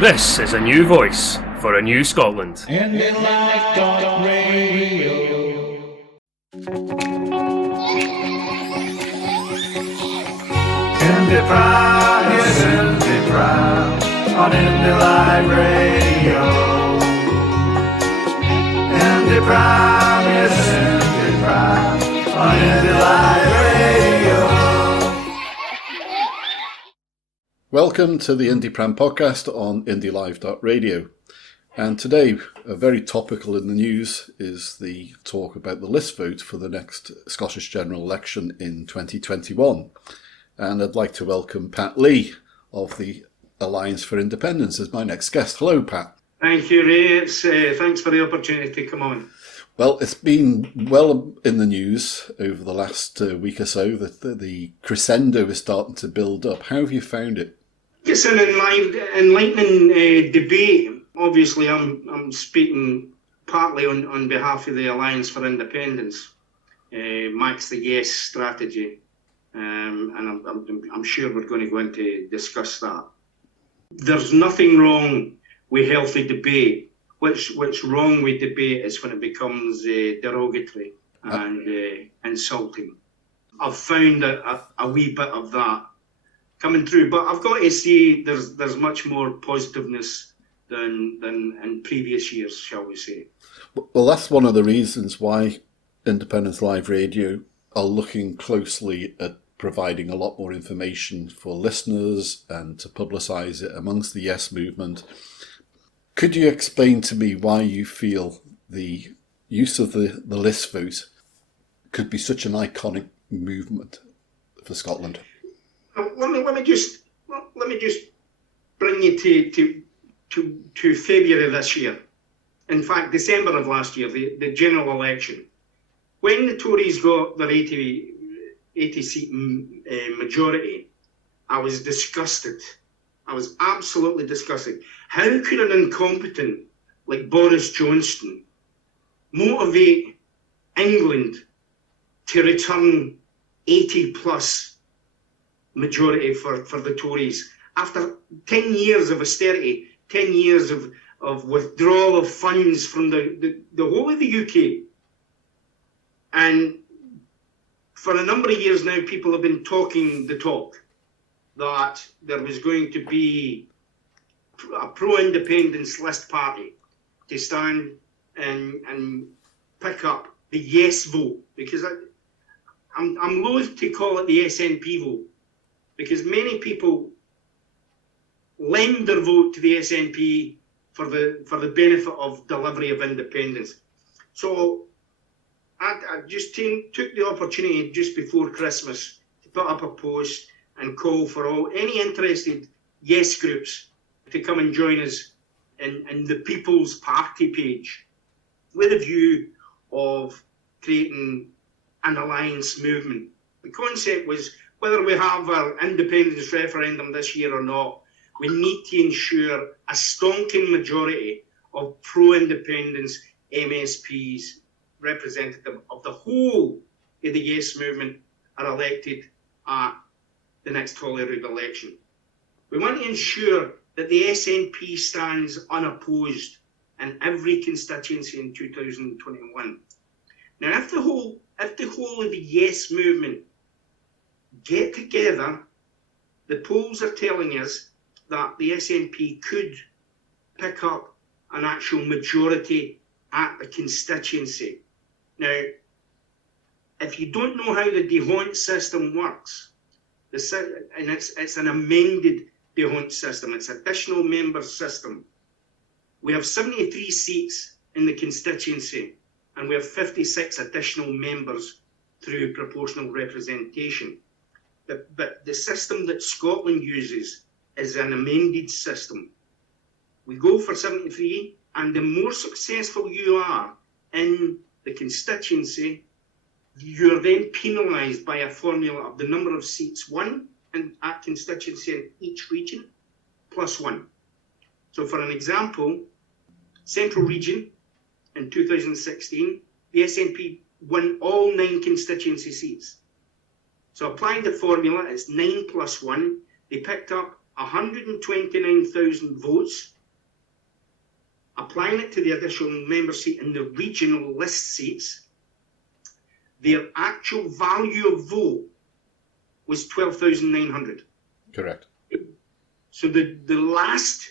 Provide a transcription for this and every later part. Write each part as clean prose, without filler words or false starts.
This is a new voice for a new Scotland. IndyLife.radio. IndyPram, yes, IndyPram on IndyLife Radio. IndyPram, yes, IndyPram on IndyLife Radio. Welcome to the IndyPram podcast on IndyLive.radio. And today, very topical in the news, is the talk about the list vote for the next Scottish general election in 2021. And I'd like to welcome Pat Lee of the Alliance for Independence as my next guest. Hello, Pat. Thank you, Ray. Thanks for the opportunity to come on. Well, it's been well in the news over the last week or so that the crescendo is starting to build up. How have you found it? It's an enlightening debate. Obviously, I'm speaking partly on behalf of the Alliance for Independence. Max the Yes strategy. And I'm sure we're going to go into discuss that. There's nothing wrong with healthy debate. What's wrong with debate is when it becomes derogatory and insulting. I've found a wee bit of that coming through, but I've got to say there's much more positiveness than in previous years, shall we say. Well, that's one of the reasons why Independence Live Radio are looking closely at providing a lot more information for listeners and to publicise it amongst the Yes movement. Could you explain to me why you feel the use of the list vote could be such an iconic movement for Scotland? Let me just bring you to February this year. In fact, December of last year, the general election, when the Tories got their 80 seat majority, I was disgusted. I was absolutely disgusted. How could an incompetent like Boris Johnson motivate England to return 80 plus majority for the Tories after 10 years of austerity, 10 years of withdrawal of funds from the whole of the UK? And for a number of years now, people have been talking the talk that there was going to be a pro-independence list party to stand and pick up the yes vote, because I'm loath to call it the SNP vote, because many people lend their vote to the SNP for the benefit of delivery of independence. So I just took the opportunity just before Christmas to put up a post and call for any interested Yes groups to come and join us in the People's Party page with a view of creating an alliance movement. The concept was, whether we have our independence referendum this year or not, we need to ensure a stonking majority of pro-independence MSPs, representative of the whole of the Yes movement, are elected at the next Holyrood election. We want to ensure that the SNP stands unopposed in every constituency in 2021. Now, if the whole of the Yes movement get together, the polls are telling us that the SNP could pick up an actual majority at the constituency. Now, if you don't know how the D'Hondt system works, and it's an amended D'Hondt system, it's an additional member system. We have 73 seats in the constituency, and we have 56 additional members through proportional representation. But the system that Scotland uses is an amended system. We go for 73, and the more successful you are in the constituency, you're then penalised by a formula of the number of seats won at constituency in each region, plus one. So for an example, Central Region in 2016, the SNP won all 9 constituency seats. So applying the formula, it's 9 plus 1. They picked up 129,000 votes, applying it to the additional member seat in the regional list seats, their actual value of vote was 12,900. Correct. So the last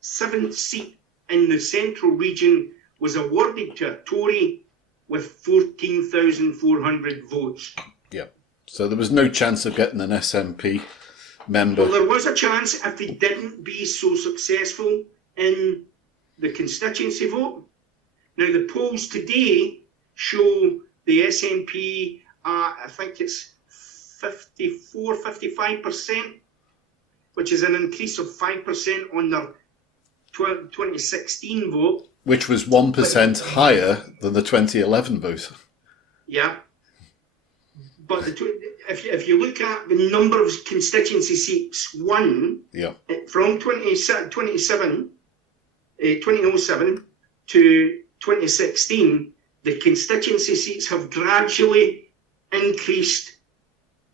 seventh seat in the central region was awarded to a Tory with 14,400 votes. Yeah. So there was no chance of getting an SNP member. Well, there was a chance if they didn't be so successful in the constituency vote. Now, the polls today show the SNP, I think it's 55%, which is an increase of 5% on their 2016 vote. Which was 1% higher than the 2011 vote. Yeah. But if you look at the number of constituency seats won from 2007 to 2016, the constituency seats have gradually increased,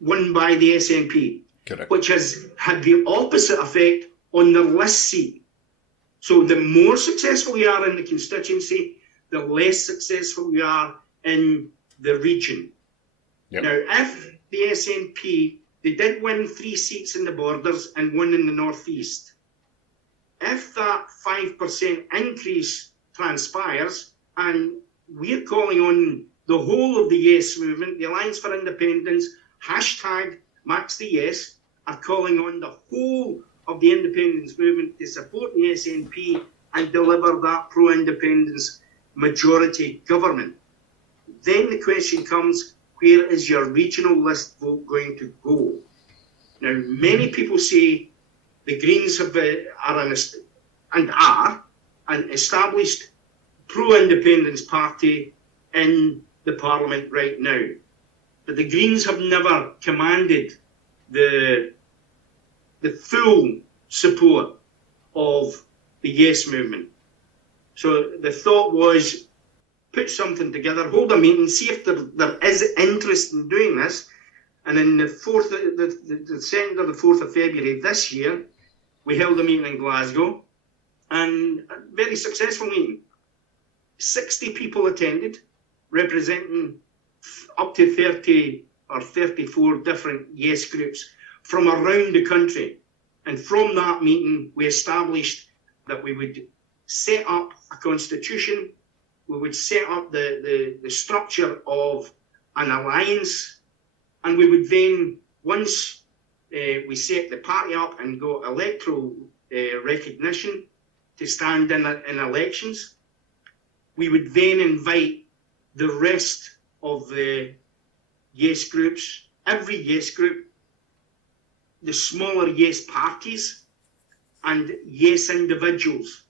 won by the SNP. Correct. Which has had the opposite effect on their list seat. So the more successful we are in the constituency, the less successful we are in the region. Yep. Now, if the SNP, they did win 3 seats in the borders and 1 in the northeast. If that 5% increase transpires, and we're calling on the whole of the Yes movement, the Alliance for Independence, hashtag Max the Yes, are calling on the whole of the independence movement to support the SNP and deliver that pro-independence majority government. Then the question comes, where is your regional list vote going to go? Now, many people say the Greens are an established pro-independence party in the Parliament right now. But the Greens have never commanded the full support of the Yes movement. So the thought was, put something together, hold a meeting, see if there is interest in doing this. And in the 2nd or the 4th of February this year, we held a meeting in Glasgow, and a very successful meeting. 60 people attended, representing up to 30 or 34 different Yes groups from around the country. And from that meeting, we established that we would set up a constitution, we would set up the structure of an alliance, and we would then, once we set the party up and got electoral recognition to stand in elections, we would then invite the rest of the Yes groups, every Yes group, the smaller Yes parties, and Yes individuals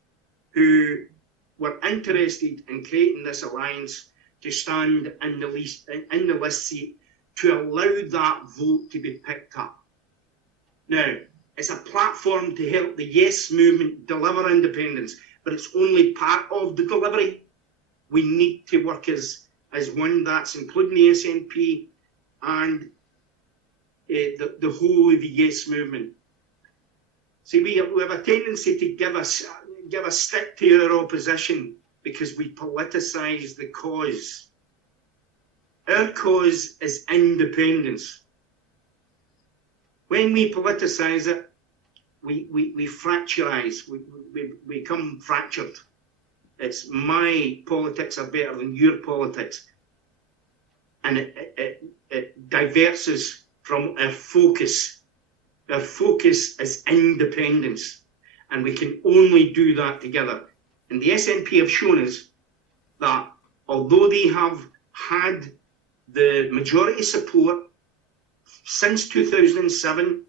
who were interested in creating this alliance to stand in the list seat to allow that vote to be picked up. Now, it's a platform to help the Yes movement deliver independence, but it's only part of the delivery. We need to work as one, that's including the SNP and the whole of the Yes movement. See, we have a tendency to give a stick to our opposition because we politicise the cause. Our cause is independence. When we politicise it, we fracturise, we become fractured. It's my politics are better than your politics. And it diverts us from our focus. Our focus is independence. And we can only do that together. And the SNP have shown us that although they have had the majority support since 2007,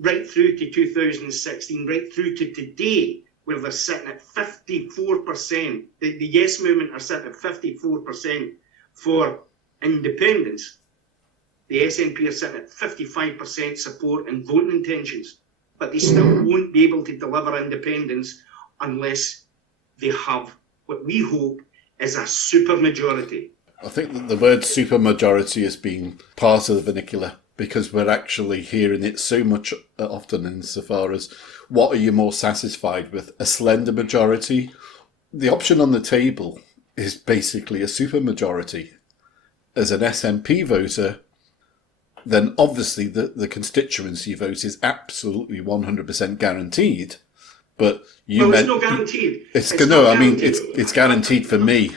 right through to 2016, right through to today, where they're sitting at 54%. The Yes movement are sitting at 54% for independence. The SNP are sitting at 55% support and voting intentions. But they still won't be able to deliver independence unless they have what we hope is a supermajority. I think that the word supermajority has been part of the vernacular because we're actually hearing it so much often insofar as what are you more satisfied with, a slender majority? The option on the table is basically a supermajority. As an SNP voter, then obviously the constituency vote is absolutely 100% guaranteed. But it's not guaranteed. It's guaranteed for me.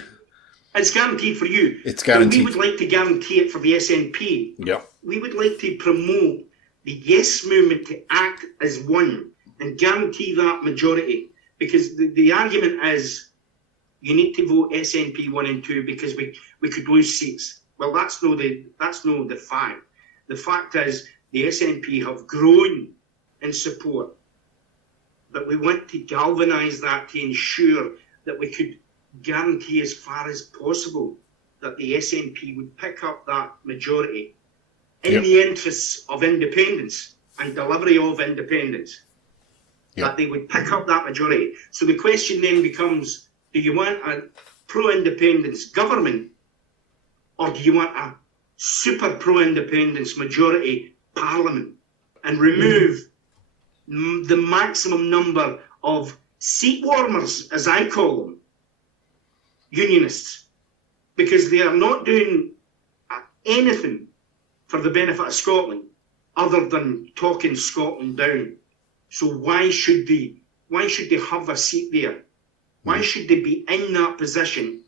It's guaranteed for you. It's guaranteed. But we would like to guarantee it for the SNP. Yeah. We would like to promote the Yes movement to act as one and guarantee that majority. Because the argument is you need to vote SNP 1 and 2 because we could lose seats. Well, that's no the fact. The fact is the SNP have grown in support. But we want to galvanise that to ensure that we could guarantee as far as possible that the SNP would pick up that majority in the interests of independence and delivery of independence. That they would pick up that majority. So the question then becomes, do you want a pro-independence government or do you want a super pro-independence majority parliament and remove the maximum number of seat warmers, as I call them, unionists, because they are not doing anything for the benefit of Scotland other than talking Scotland down. So why should they have a seat there? Why should they be in that position,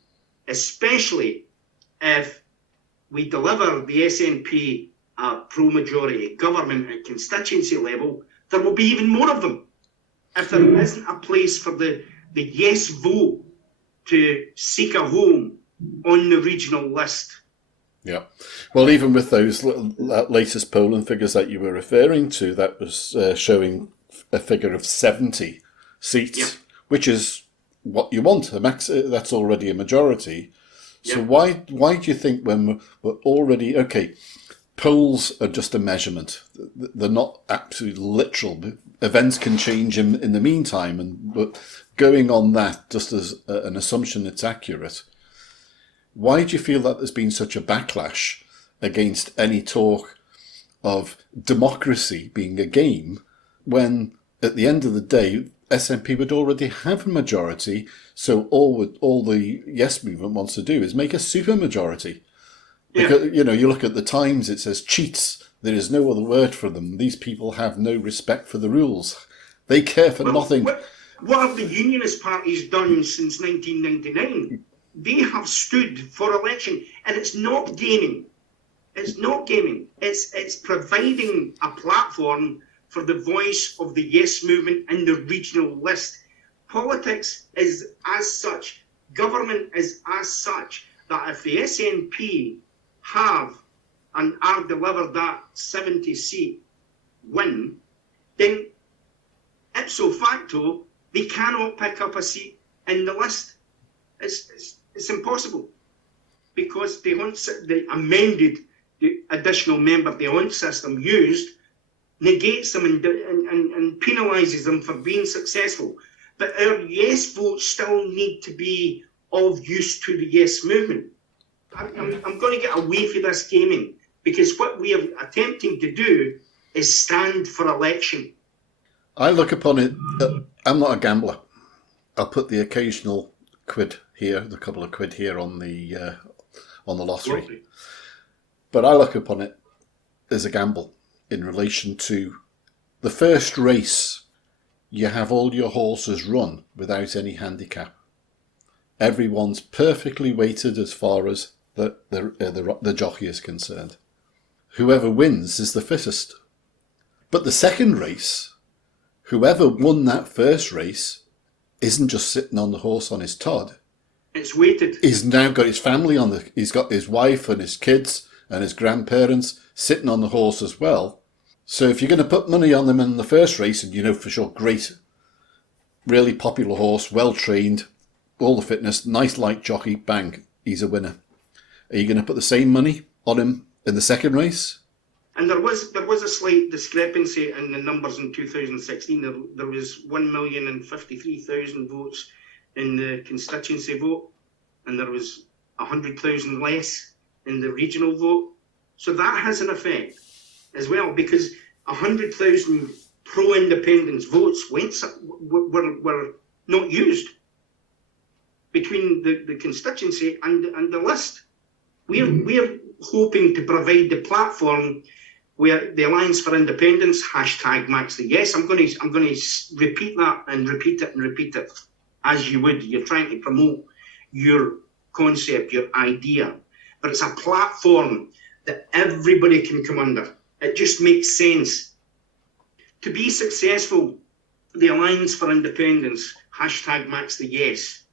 especially if we deliver the SNP a pro-majority government at constituency level? There will be even more of them if there isn't a place for the yes vote to seek a home on the regional list. Yeah. Well, even with those latest polling figures that you were referring to, that was showing a figure of 70 seats, which is what you want. That's already a majority. So why do you think when we're already... Okay, polls are just a measurement. They're not absolutely literal. Events can change in the meantime, but going on that, just as an assumption it's accurate, why do you feel that there's been such a backlash against any talk of democracy being a game when, at the end of the day, SNP would already have a majority, so all the Yes movement wants to do is make a supermajority? Because, you look at the Times, it says cheats. There is no other word for them. These people have no respect for the rules. They care for nothing. What have the unionist parties done since 1999? They have stood for election, and it's not gaming. It's not gaming. It's providing a platform for the voice of the Yes movement in the regional list. Politics is as such, government is as such, that if the SNP have and are delivered that 70-seat win, then ipso facto, they cannot pick up a seat in the list. It's impossible, because the amended, the additional member the ONT system used negates them and penalises them for being successful. But our Yes votes still need to be of use to the Yes movement. I'm going to get away from this gaming, because what we are attempting to do is stand for election. I look upon it, I'm not a gambler. I'll put the occasional quid here, the couple of quid here on the lottery. Lovely. But I look upon it as a gamble in relation to the first race. You have all your horses run without any handicap. Everyone's perfectly weighted as far as the jockey is concerned. Whoever wins is the fittest. But the second race, whoever won that first race isn't just sitting on the horse on his Todd. It's weighted. He's now got his family he's got his wife and his kids and his grandparents sitting on the horse as well. So if you're going to put money on them in the first race, and you know for sure, great, really popular horse, well trained, all the fitness, nice light jockey, bang, he's a winner. Are you going to put the same money on him in the second race? And there was a slight discrepancy in the numbers in 2016. There was 1,053,000 votes in the constituency vote, and there was 100,000 less in the regional vote. So that has an effect. as well, because 100,000 pro-independence votes were not used between the constituency and the list. We're hoping to provide the platform where the Alliance for Independence, #MaxTheYes. I'm going to repeat that and repeat it as you would. You're trying to promote your concept, your idea, but it's a platform that everybody can come under. It just makes sense. To be successful, the Alliance for Independence, #MaxTheYes,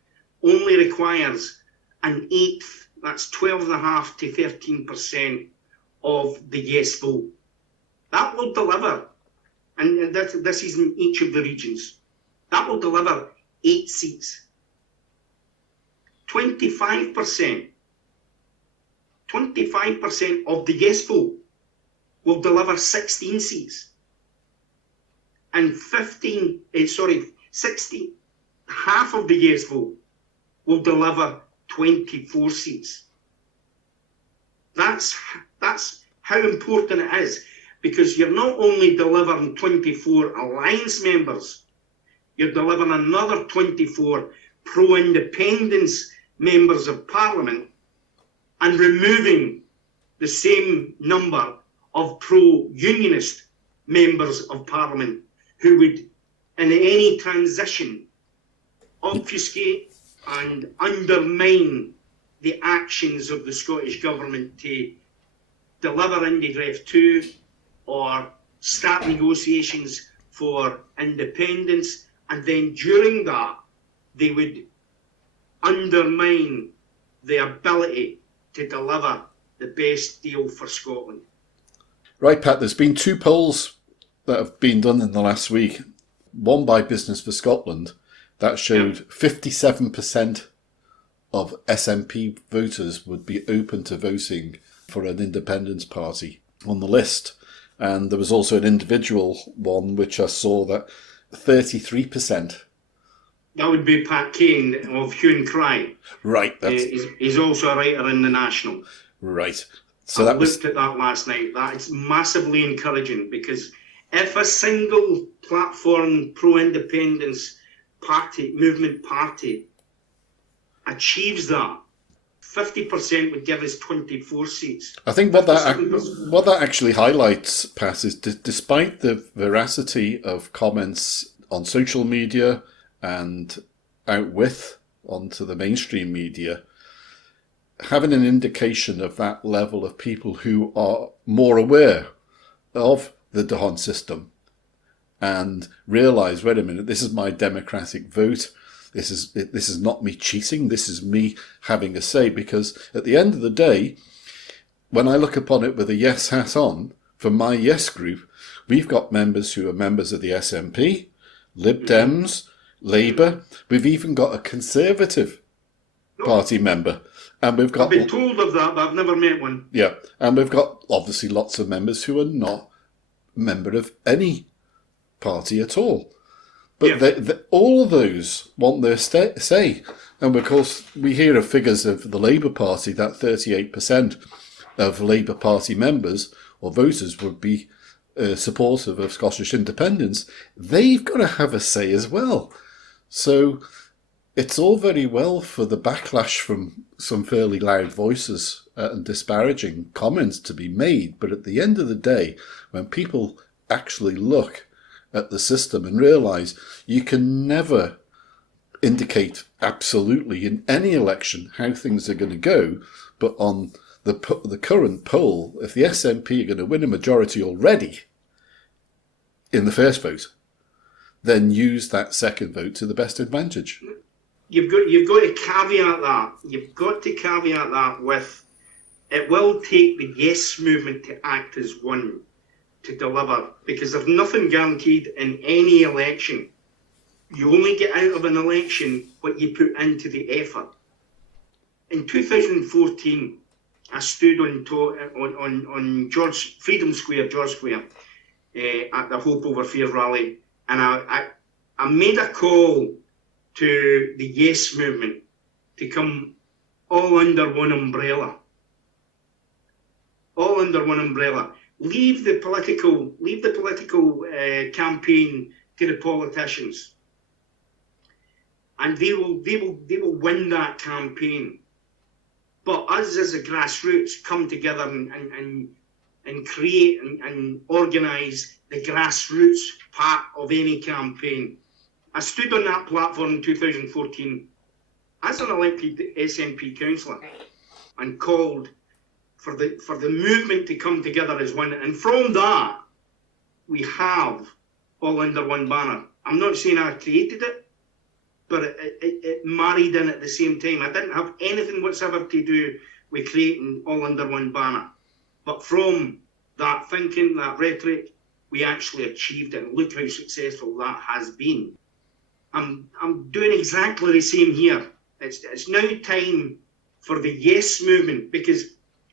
only requires an eighth, that's 12.5% to 13% of the yes vote. That will deliver, and this is in each of the regions, that will deliver 8 seats. 25% of the yes vote will deliver 16 seats. And 60, half of the yes vote will deliver 24 seats. That's how important it is, because you're not only delivering 24 alliance members, you're delivering another 24 pro-independence members of parliament and removing the same number of pro-unionist members of parliament who would, in any transition, obfuscate and undermine the actions of the Scottish Government to deliver IndyDrive 2 or start negotiations for independence, and then during that they would undermine the ability to deliver the best deal for Scotland. Right, Pat, there's been 2 polls that have been done in the last week. One by Business for Scotland that showed 57% of SNP voters would be open to voting for an independence party on the list. And there was also an individual one which I saw that 33%. That would be Pat Kane of Hue and Cry. Right. He's also a writer in the National. Right. So I looked at that last night. That is massively encouraging, because if a single platform pro-independence movement party achieves that, 50% would give us 24 seats. I think what that actually highlights, Pat, is despite the veracity of comments on social media and out onto the mainstream media, having an indication of that level of people who are more aware of the D'Hondt system and realise, wait a minute, this is my democratic vote. This is not me cheating. This is me having a say, because at the end of the day, when I look upon it with a yes hat on, for my yes group, we've got members who are members of the SNP, Lib Dems, Labour. We've even got a Conservative Party member. And we've got, I've been told of that, but I've never met one. Yeah, and we've got obviously lots of members who are not a member of any party at all. But all of those want their say. And of course, we hear of figures of the Labour Party that 38% of Labour Party members or voters would be supportive of Scottish independence. They've got to have a say as well. So it's all very well for the backlash from some fairly loud voices and disparaging comments to be made. But at the end of the day, when people actually look at the system and realise you can never indicate absolutely in any election how things are going to go, but on the current poll, if the SNP are going to win a majority already in the first vote, then use that second vote to the best advantage. You've got to caveat that. You've got to caveat that with, it will take the yes movement to act as one to deliver, because there's nothing guaranteed in any election. You only get out of an election what you put into the effort. In 2014, I stood on Freedom Square, George Square, at the Hope Over Fear rally, and I made a call to the Yes movement to come all under one umbrella. All under one umbrella. leave the political campaign to the politicians, and they will win that campaign. But us as a grassroots come together and create and organise the grassroots part of any campaign. I stood on that platform in 2014 as an elected SNP councillor and called for the movement to come together as one. And from that, we have all under one banner. I'm not saying I created it, but it married in at the same time. I didn't have anything whatsoever to do with creating all under one banner. But from that thinking, that rhetoric, we actually achieved it. And look how successful that has been. I'm doing exactly the same here. It's now time for the yes movement, because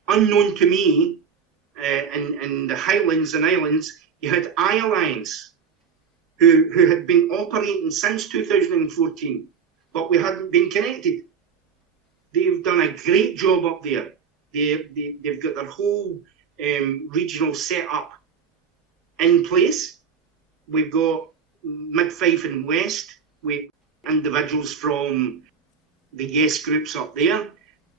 unknown to me, in the Highlands and Islands, you had I-Alliance, who had been operating since 2014, but we hadn't been connected. They've done a great job up there. They've got their whole regional setup in place. We've got Mid-Fife and West, with individuals from the Yes groups up there.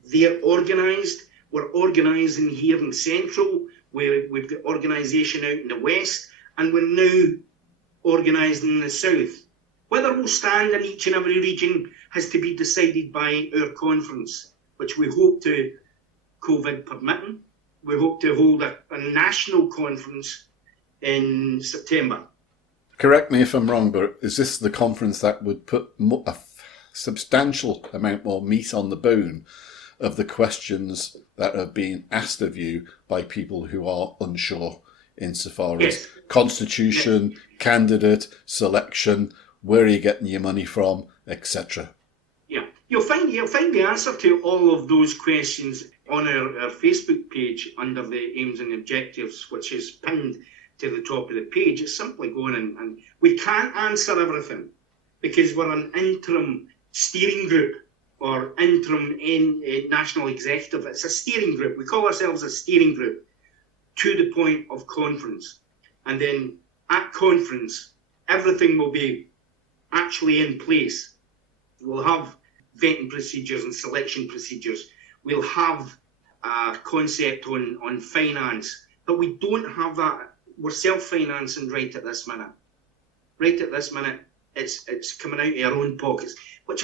They're organised. We're organising here in Central. We've got organisation out in the West, and we're now organising in the South. Whether we'll stand in each and every region has to be decided by our conference, which we hope to, COVID permitting, we hope to hold a national conference in September. Correct me if I'm wrong, but is this the conference that would put a substantial amount more meat on the bone of the questions that are being asked of you by people who are unsure insofar as constitution, candidate, selection, where are you getting your money from, etc.? Yeah, you'll find the answer to all of those questions on our Facebook page under the aims and objectives, which is pinned to the top of the page. It's simply going and we can't answer everything because we're an interim steering group or interim national executive. It's a steering group. We call ourselves a steering group to the point of conference. And then at conference, everything will be actually in place. We'll have vetting procedures and selection procedures. We'll have a concept on finance, but we don't have that. We're self-financing right at this minute. Right at this minute, it's coming out of our own pockets, which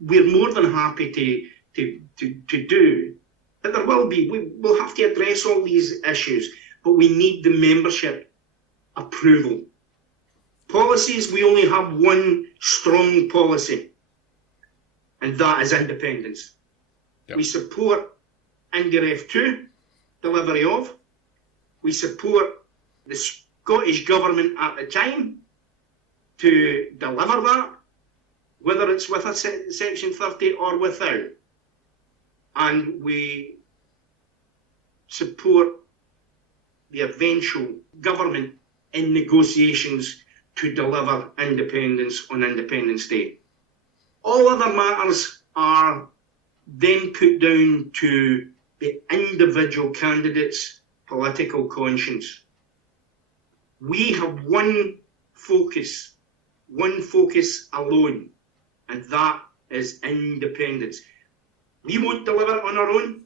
we're more than happy to do. But there will be, we'll have to address all these issues, but we need the membership approval. Policies, we only have one strong policy, and that is independence. Yep. We support IndyRef 2, delivery of. We support the Scottish Government at the time to deliver that, whether it's with a Section 30 or without. And we support the eventual government in negotiations to deliver independence on Independence Day. All other matters are then put down to the individual candidate's political conscience. We have one focus alone, and that is independence. We won't deliver on our own,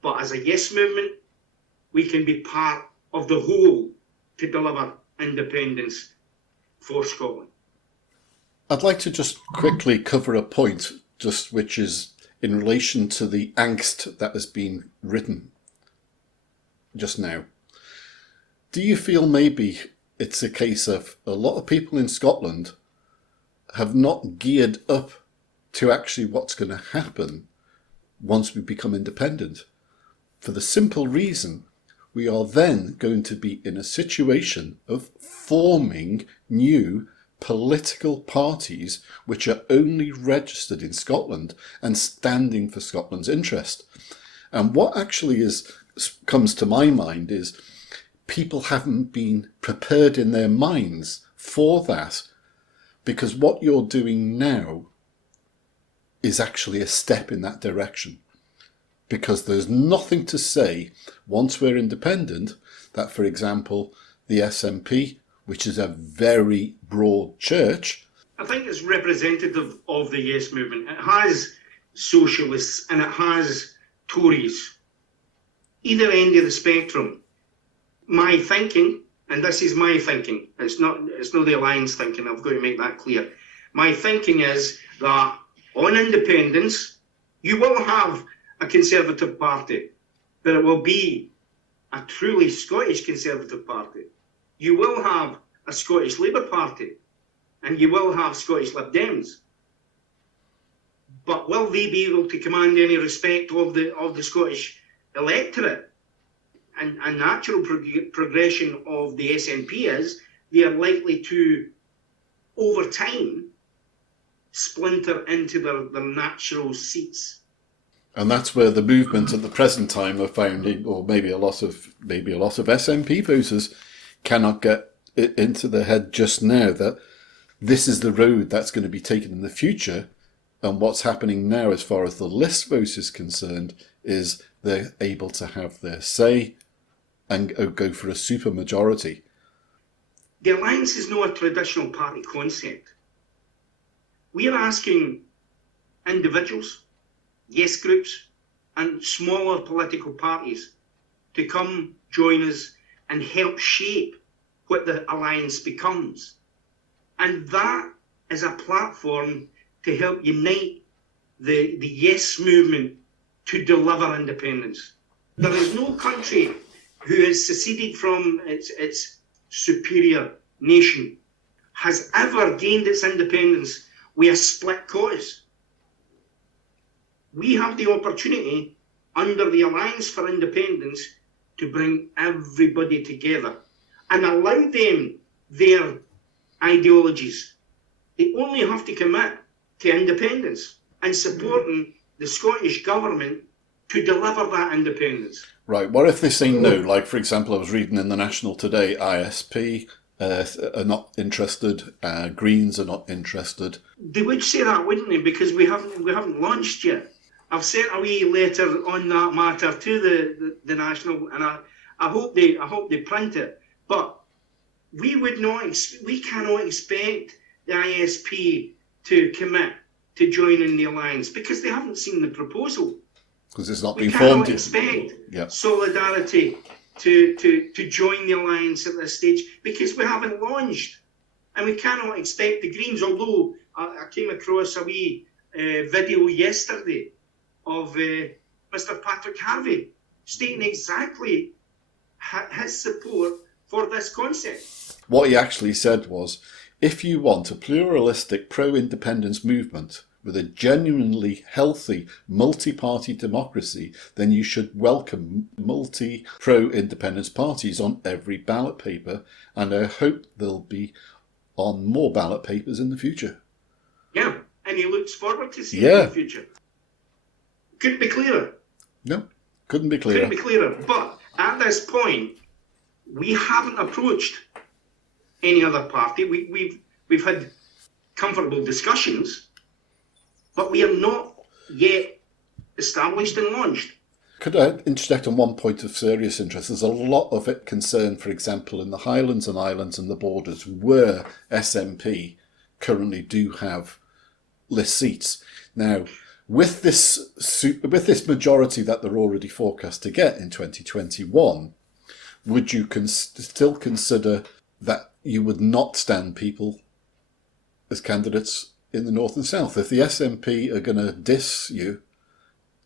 but as a yes movement, we can be part of the whole to deliver independence for Scotland. I'd like to just quickly cover a point, just which is in relation to the angst that has been written just now. Do you feel maybe it's a case of a lot of people in Scotland have not geared up to actually what's going to happen once we become independent? For the simple reason, we are then going to be in a situation of forming new political parties which are only registered in Scotland and standing for Scotland's interest. And what actually comes to my mind is people haven't been prepared in their minds for that, because what you're doing now is actually a step in that direction. because there's nothing to say, once we're independent, that, for example, the SNP, which is a very broad church. I think it's representative of the Yes movement. It has socialists and it has Tories. Either end of the spectrum. My thinking, and this is my thinking, it's not the Alliance thinking, I've got to make that clear. My thinking is that on independence, you will have a Conservative Party, but it will be a truly Scottish Conservative Party. You will have a Scottish Labour Party, and you will have Scottish Lib Dems. But will they be able to command any respect of the Scottish electorate? And a natural progression of the SNP is they are likely to, over time, splinter into their natural seats. And that's where the movement at the present time are finding, or maybe a lot of SNP voters cannot get it into their head just now that this is the road that's going to be taken in the future. And what's happening now as far as the list vote is concerned is they're able to have their say and go for a supermajority. The Alliance is not a traditional party concept. We are asking individuals, yes groups, and smaller political parties to come join us and help shape what the Alliance becomes. And that is a platform to help unite the yes movement to deliver independence. There is no country who has seceded from its superior nation has ever gained its independence with a split cause. We have the opportunity under the Alliance for Independence to bring everybody together and allow them their ideologies. They only have to commit to independence and supporting the Scottish Government to deliver that independence. Right, what if they say no? Like, for example, I was reading in the National today, ISP are not interested, Greens are not interested. They would say that, wouldn't they? Because we haven't launched yet. I've sent a wee letter on that matter to the National, and I hope they print it. But we cannot expect the ISP to commit to joining the Alliance because they haven't seen the proposal. Because it's not been formed. We cannot expect Solidarity to join the Alliance at this stage because we haven't launched. And we cannot expect the Greens, although I came across a wee video yesterday of Mr. Patrick Harvey stating exactly his support for this concept. What he actually said was, if you want a pluralistic pro-independence movement with a genuinely healthy multi-party democracy, then you should welcome multi-pro-independence parties on every ballot paper, and I hope they'll be on more ballot papers in the future. Yeah, and he looks forward to seeing it in the future. Couldn't be clearer. No, couldn't be clearer. Couldn't be clearer. But at this point, we haven't approached any other party. We've had comfortable discussions, but we are not yet established and launched. Could I interject on one point of serious interest? There's a lot of it concerned, for example, in the Highlands and Islands and the borders, where SNP currently do have list seats. Now, with this majority that they're already forecast to get in 2021, would you still consider that you would not stand people as candidates in the North and South? If the SNP are going to diss you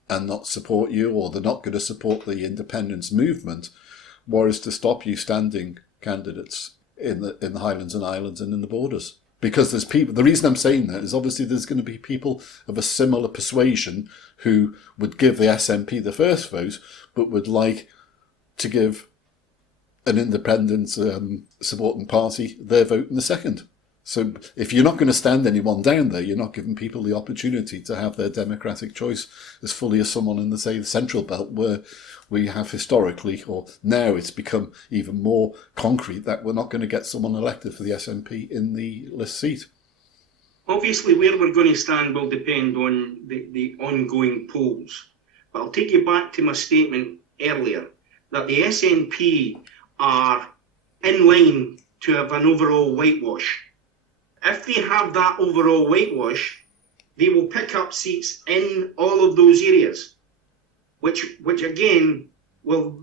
and not support you, or they're not going to support the independence movement, what is to stop you standing candidates in the Highlands and Islands and in the borders? Because there's people, the reason I'm saying that is obviously there's going to be people of a similar persuasion who would give the SNP the first vote, but would like to give an independent supporting party their vote in the second. So if you're not going to stand anyone down there, you're not giving people the opportunity to have their democratic choice as fully as someone in the Central Belt, where we have historically, or now it's become even more concrete, that we're not going to get someone elected for the SNP in the list seat. Obviously, where we're going to stand will depend on the ongoing polls. But I'll take you back to my statement earlier that the SNP are in line to have an overall whitewash. If they have that overall whitewash, they will pick up seats in all of those areas, which again will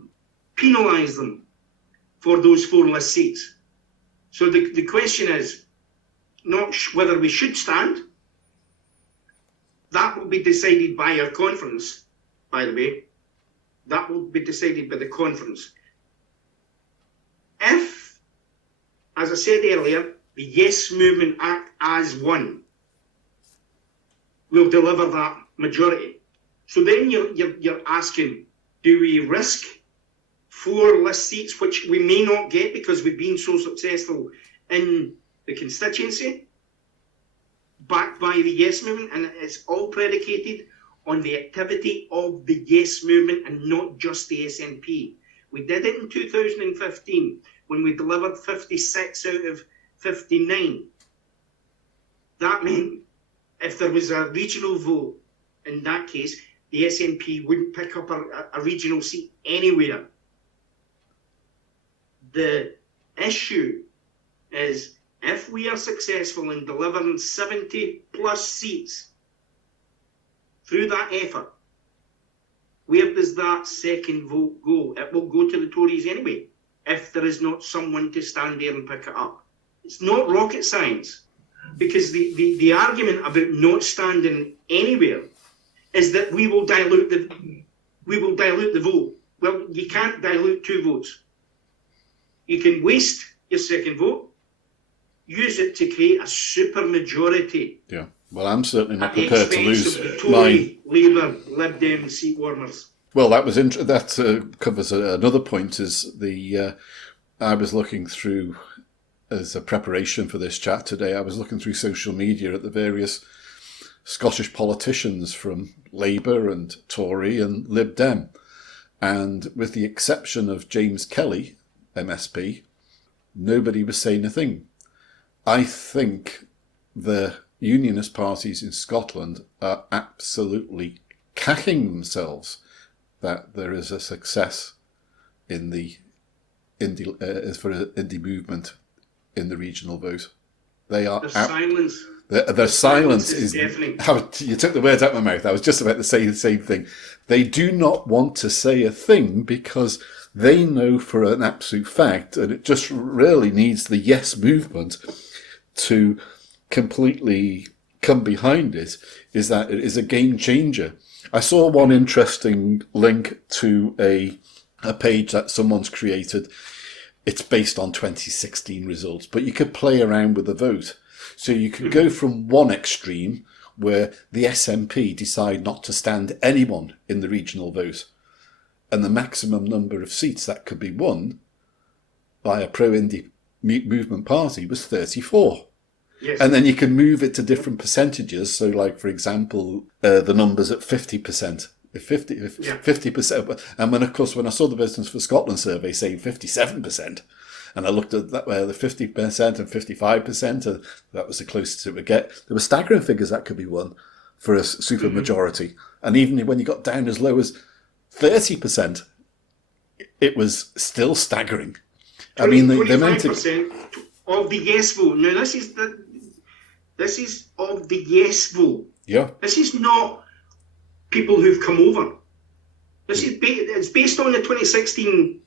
penalise them for those 4 list seats. So the question is not whether we should stand. That will be decided by our conference, by the way. That will be decided by the conference. If, as I said earlier, the Yes Movement act as one will deliver that majority. So then you're asking, do we risk 4 list seats, which we may not get because we've been so successful in the constituency, backed by the Yes Movement, and it's all predicated on the activity of the Yes Movement and not just the SNP. We did it in 2015 when we delivered 56 out of 59. That meant if there was a regional vote, in that case, the SNP wouldn't pick up a regional seat anywhere. The issue is if we are successful in delivering 70 plus seats through that effort, where does that second vote go? It will go to the Tories anyway, if there is not someone to stand there and pick it up. It's not rocket science, because the argument about not standing anywhere is that we will dilute the vote. Well, you can't dilute 2 votes. You can waste your second vote, use it to create a super majority. Yeah. Well, I'm certainly not at the prepared to expense lose of the Tory, mine. Labour, Lib Dem seat warmers. Well, that covers another point. Is I was looking through, as a preparation for this chat today, I was looking through social media at the various Scottish politicians from Labour and Tory and Lib Dem, and with the exception of James Kelly, MSP, nobody was saying a thing. I think the unionist parties in Scotland are absolutely cacking themselves that there is a success in the Indie movement in the regional vote. They are silence. Their silence is deafening. You took the words out of my mouth. I was just about to say the same thing. They do not want to say a thing because they know for an absolute fact, and it just really needs the Yes movement to completely come behind it, is that it is a game changer. I saw one interesting link to a page that someone's created. It's based on 2016 results, but you could play around with the vote. So you could go from one extreme where the SNP decide not to stand anyone in the regional vote, and the maximum number of seats that could be won by a pro-Indie movement party was 34. Yes. And then you can move it to different percentages. So, like, for example, the numbers at 50%. 50%. And when I saw the Business for Scotland survey saying 57%, and I looked at that, the 50% and 55%, that was the closest it would get. There were staggering figures that could be won for a super majority. And even when you got down as low as 30%, it was still staggering. I mean, the amount of 25% of the yes vote. Now, this is of the yes vote. Yeah. This is not people who've come over. This is it's based on the 2016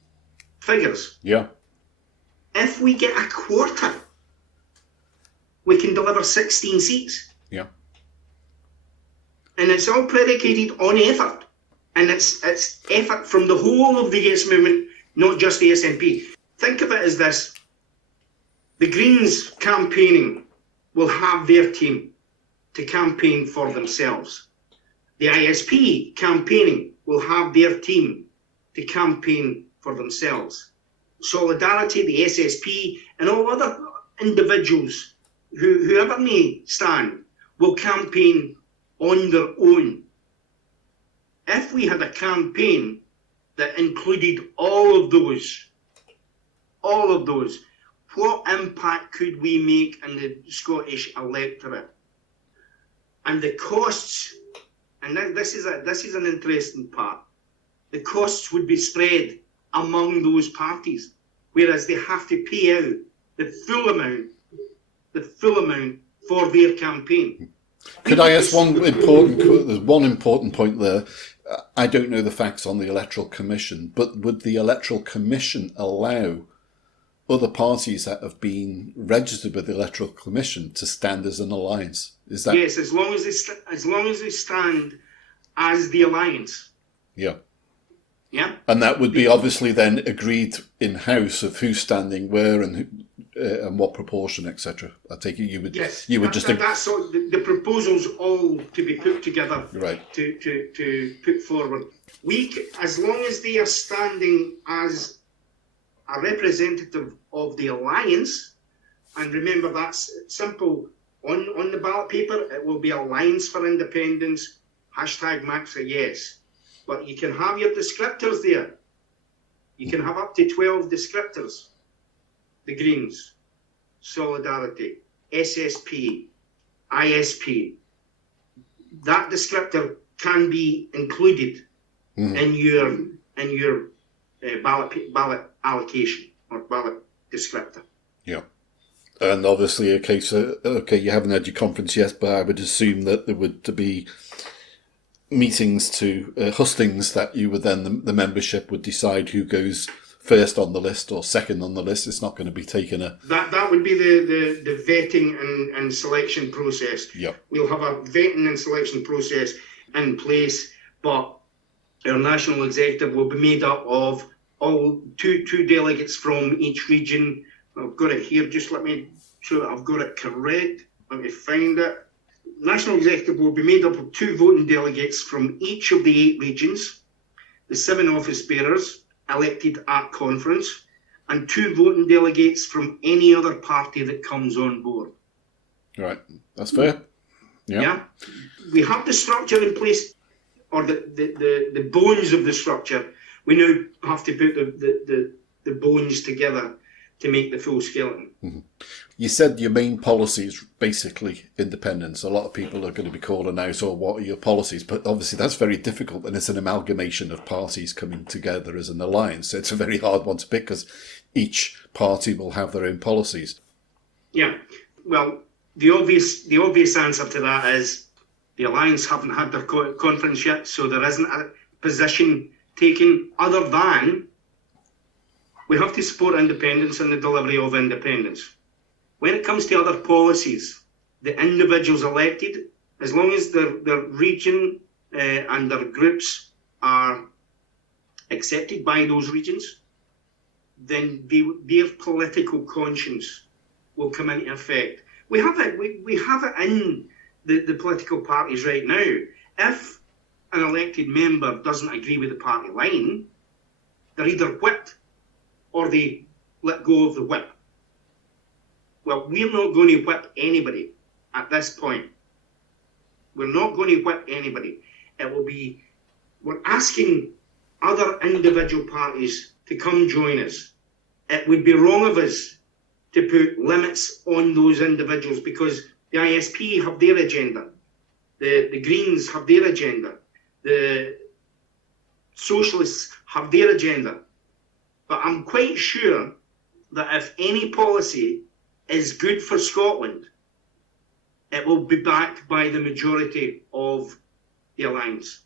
figures. Yeah. If we get a quarter, we can deliver 16 seats. Yeah. And it's all predicated on effort. And it's effort from the whole of the Yes movement, not just the SNP. Think of it as this. The Greens campaigning will have their team to campaign for themselves. The ISP campaigning will have their team to campaign for themselves. Solidarity, the SSP, and all other individuals, whoever may stand, will campaign on their own. If we had a campaign that included all of those, what impact could we make in the Scottish electorate? And the costs and this is an interesting part. The costs would be spread among those parties, whereas they have to pay out the full amount for their campaign. Could I ask there's one important point there. I don't know the facts on the Electoral Commission, but would the Electoral Commission allow other parties that have been registered with the Electoral Commission to stand as an alliance? Is that yes? As long as they stand as the alliance. Yeah. Yeah. And that would be obviously then agreed in house of who's standing where and what proportion, etc. I take it you would Yes. That's the proposals all to be put together, right, to put forward. As long as they are standing as a representative of the alliance, and remember that's simple. On the ballot paper, it will be Alliance for Independence, #Maxa yes. But you can have your descriptors there. You can have up to 12 descriptors. The Greens, Solidarity, SSP, ISP. That descriptor can be included in your ballot allocation or ballot descriptor. Yeah. And obviously a case of, okay, you haven't had your conference yet, but I would assume that there would be meetings to hustings that you would then, the membership would decide who goes first on the list or second on the list. It's not going to be taken That would be the vetting and selection process. Yeah. We'll have a vetting and selection process in place, but our national executive will be made up of all two delegates from each region. I've got it here, just let me show that I've got it correct. Let me find it. National Executive will be made up of 2 voting delegates from each of the 8 regions, the 7 office bearers elected at conference, and 2 voting delegates from any other party that comes on board. Right, that's fair. Yeah. We have the structure in place, or the bones of the structure. We now have to put the bones together to make the full skeleton. Mm-hmm. You said your main policy is basically independence. A lot of people are going to be calling out, so what are your policies? But obviously that's very difficult, and it's an amalgamation of parties coming together as an alliance. So it's a very hard one to pick because each party will have their own policies. Yeah, well, the obvious answer to that is the alliance haven't had their conference yet, so there isn't a position taken other than we have to support independence and the delivery of independence. When it comes to other policies, the individuals elected, as long as their region and their groups are accepted by those regions, then their political conscience will come into effect. We have it in the political parties right now. If an elected member doesn't agree with the party line, they're either whipped or they let go of the whip. Well, we're not going to whip anybody at this point. We're not going to whip anybody. We're asking other individual parties to come join us. It would be wrong of us to put limits on those individuals because the ISP have their agenda. The Greens have their agenda. The Socialists have their agenda. But I'm quite sure that if any policy is good for Scotland, it will be backed by the majority of the alliance.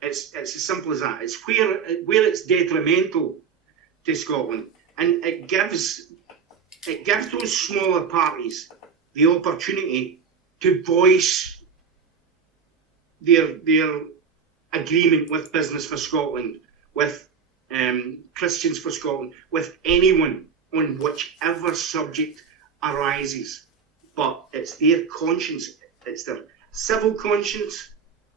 It's as simple as that. It's where it's detrimental to Scotland, and it gives those smaller parties the opportunity to voice their agreement with Business for Scotland, with Christians for Scotland, with anyone on whichever subject arises. But it's their conscience, it's their civil conscience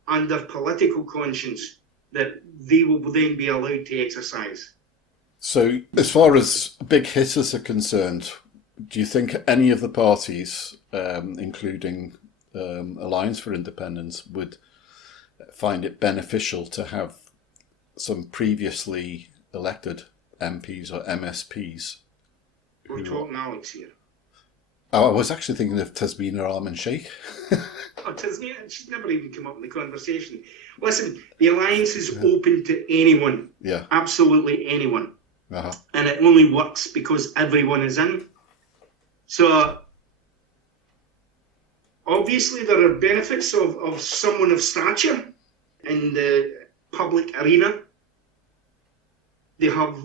and their political conscience that they will then be allowed to exercise. So as far as big hitters are concerned, do you think any of the parties, including Alliance for Independence, would find it beneficial to have some previously elected MPs or MSPs? We're talking Alex here. I was actually thinking of Tasmina Arm and Sheikh. She's never even come up in the conversation. Listen, the alliance is open to anyone. Yeah. Absolutely anyone. Uh-huh. And it only works because everyone is in. So, obviously, there are benefits of someone of stature in the public arena. They have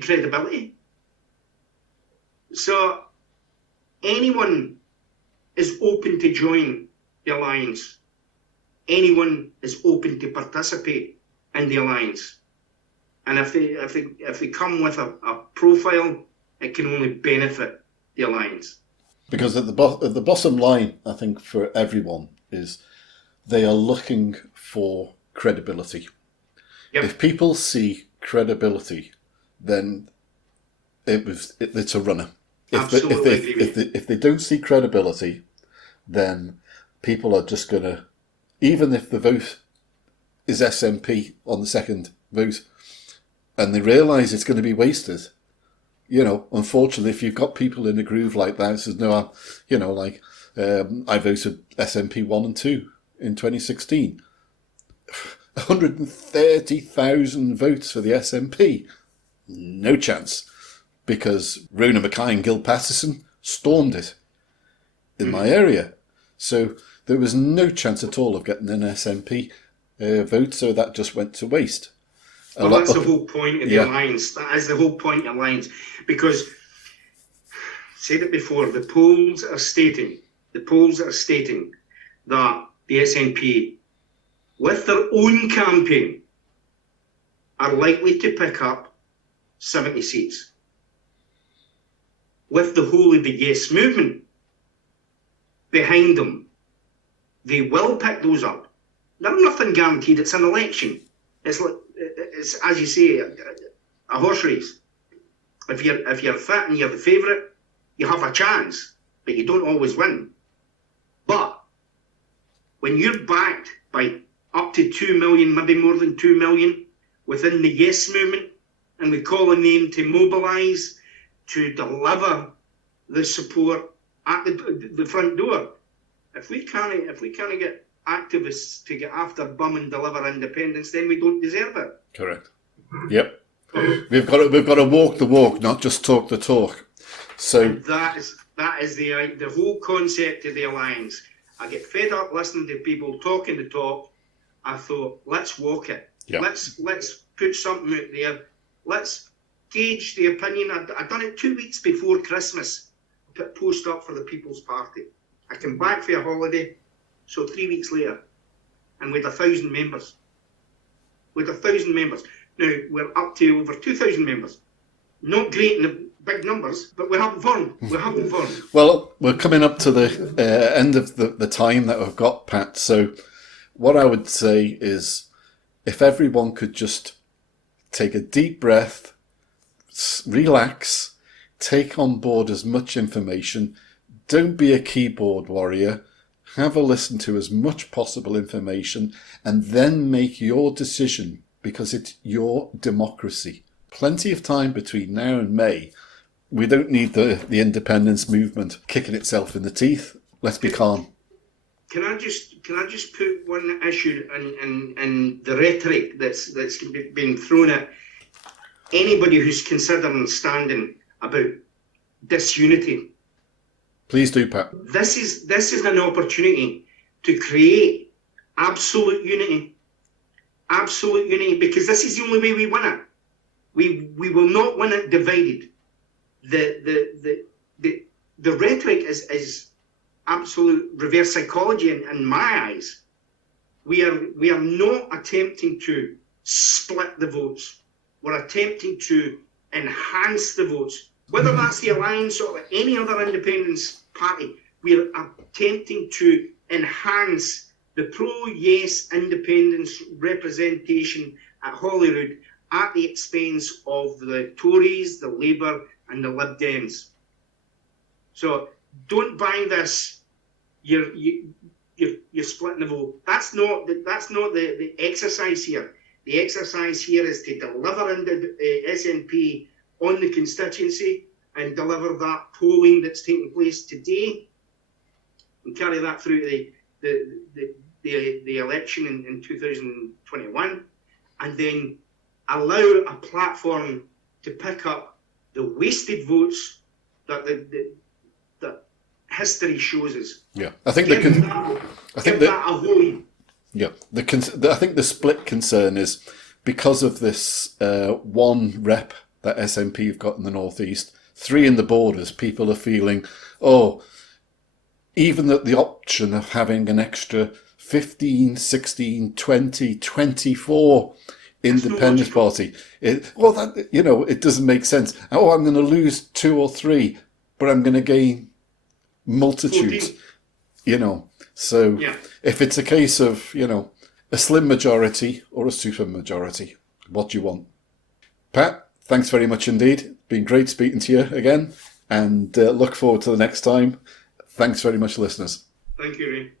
credibility. So, anyone is open to join the alliance. Anyone is open to participate in the alliance. And if they come with a profile, it can only benefit the alliance. Because at the bottom line, I think for everyone is they are looking for credibility. Yep. If people see credibility, then it's a runner. Absolutely agree with you. If they don't see credibility, then people are just going to, even if the vote is SNP on the second vote, and they realise it's going to be wasted, unfortunately, if you've got people in a groove like that, it says, no, I voted SNP 1 and 2 in 2016. 130,000 votes for the SNP. No chance. Because Rona Mackay and Gil Patterson stormed it in my area. So there was no chance at all of getting an SNP vote, so that just went to waste. Well, that's the whole point of the alliance. That is the whole point of the alliance. Because, said it before, the polls are stating that the SNP, with their own campaign, are likely to pick up 70 seats. With the whole of the Yes movement behind them, they will pick those up. There's nothing guaranteed. It's an election. It's like, it's, as you say, a horse race. If you're fit and you're the favourite, you have a chance, but you don't always win. But when you're backed by up to 2 million, maybe more than 2 million within the Yes movement, and we call on them to mobilise, to deliver the support at the front door. If we can't get activists to get after bum and deliver independence, then we don't deserve it. Correct. Yep. We've got to walk the walk, not just talk the talk. So and that is the whole concept of the alliance. I get fed up listening to people talking the talk. I thought, let's walk it. Yep. Let's put something out there. Let's gauge the opinion. I'd done it 2 weeks before Christmas. Put a post up for the People's Party. I came back for a holiday, so 3 weeks later, and with 1,000 members. Now we're up to over 2,000 members. Not great in the big numbers, but we're having fun. Well, we're coming up to the end of the time that we've got, Pat. So what I would say is, if everyone could just take a deep breath, relax, take on board as much information. Don't be a keyboard warrior. Have a listen to as much possible information and then make your decision, because it's your democracy. Plenty of time between now and May. We don't need the independence movement kicking itself in the teeth. Let's be calm. Can I just put one issue in the rhetoric that's being thrown at anybody who's considering standing about disunity? Please do, Pat. This is an opportunity to create absolute unity, because this is the only way we win it. We will not win it divided. The rhetoric is absolute reverse psychology in my eyes. We are not attempting to split the votes. We're attempting to enhance the votes. Whether that's the Alliance or any other independence party, we're attempting to enhance the pro-yes independence representation at Holyrood at the expense of the Tories, the Labour and the Lib Dems. So don't buy this. You're splitting the vote. That's not the exercise here. The exercise here is to deliver the SNP on the constituency and deliver that polling that's taking place today and carry that through to the election in 2021, and then allow a platform to pick up the wasted votes that that history shows us. Yeah, I think Give that a home. Yeah, I think the split concern is because of this one rep that SNP have got in the northeast, 3 in the borders. People are feeling, even that the option of having an extra 15, 16, 20, 24 independent party, it doesn't make sense. I'm going to lose 2 or 3, but I'm going to gain multitudes. 14. So if it's a case of, a slim majority or a super majority, what do you want? Pat, thanks very much indeed. It's been great speaking to you again, and look forward to the next time. Thanks very much, listeners. Thank you, Ray.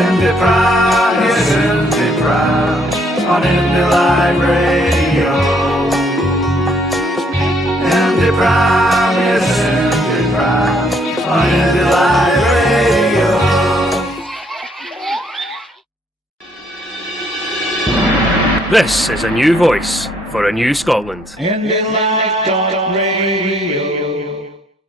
IndyPram, yes, IndyPram on Indy Live Radio. IndyPram, yes, IndyPram on Indy Live Radio. This is a new voice for a new Scotland. IndyLive.radio.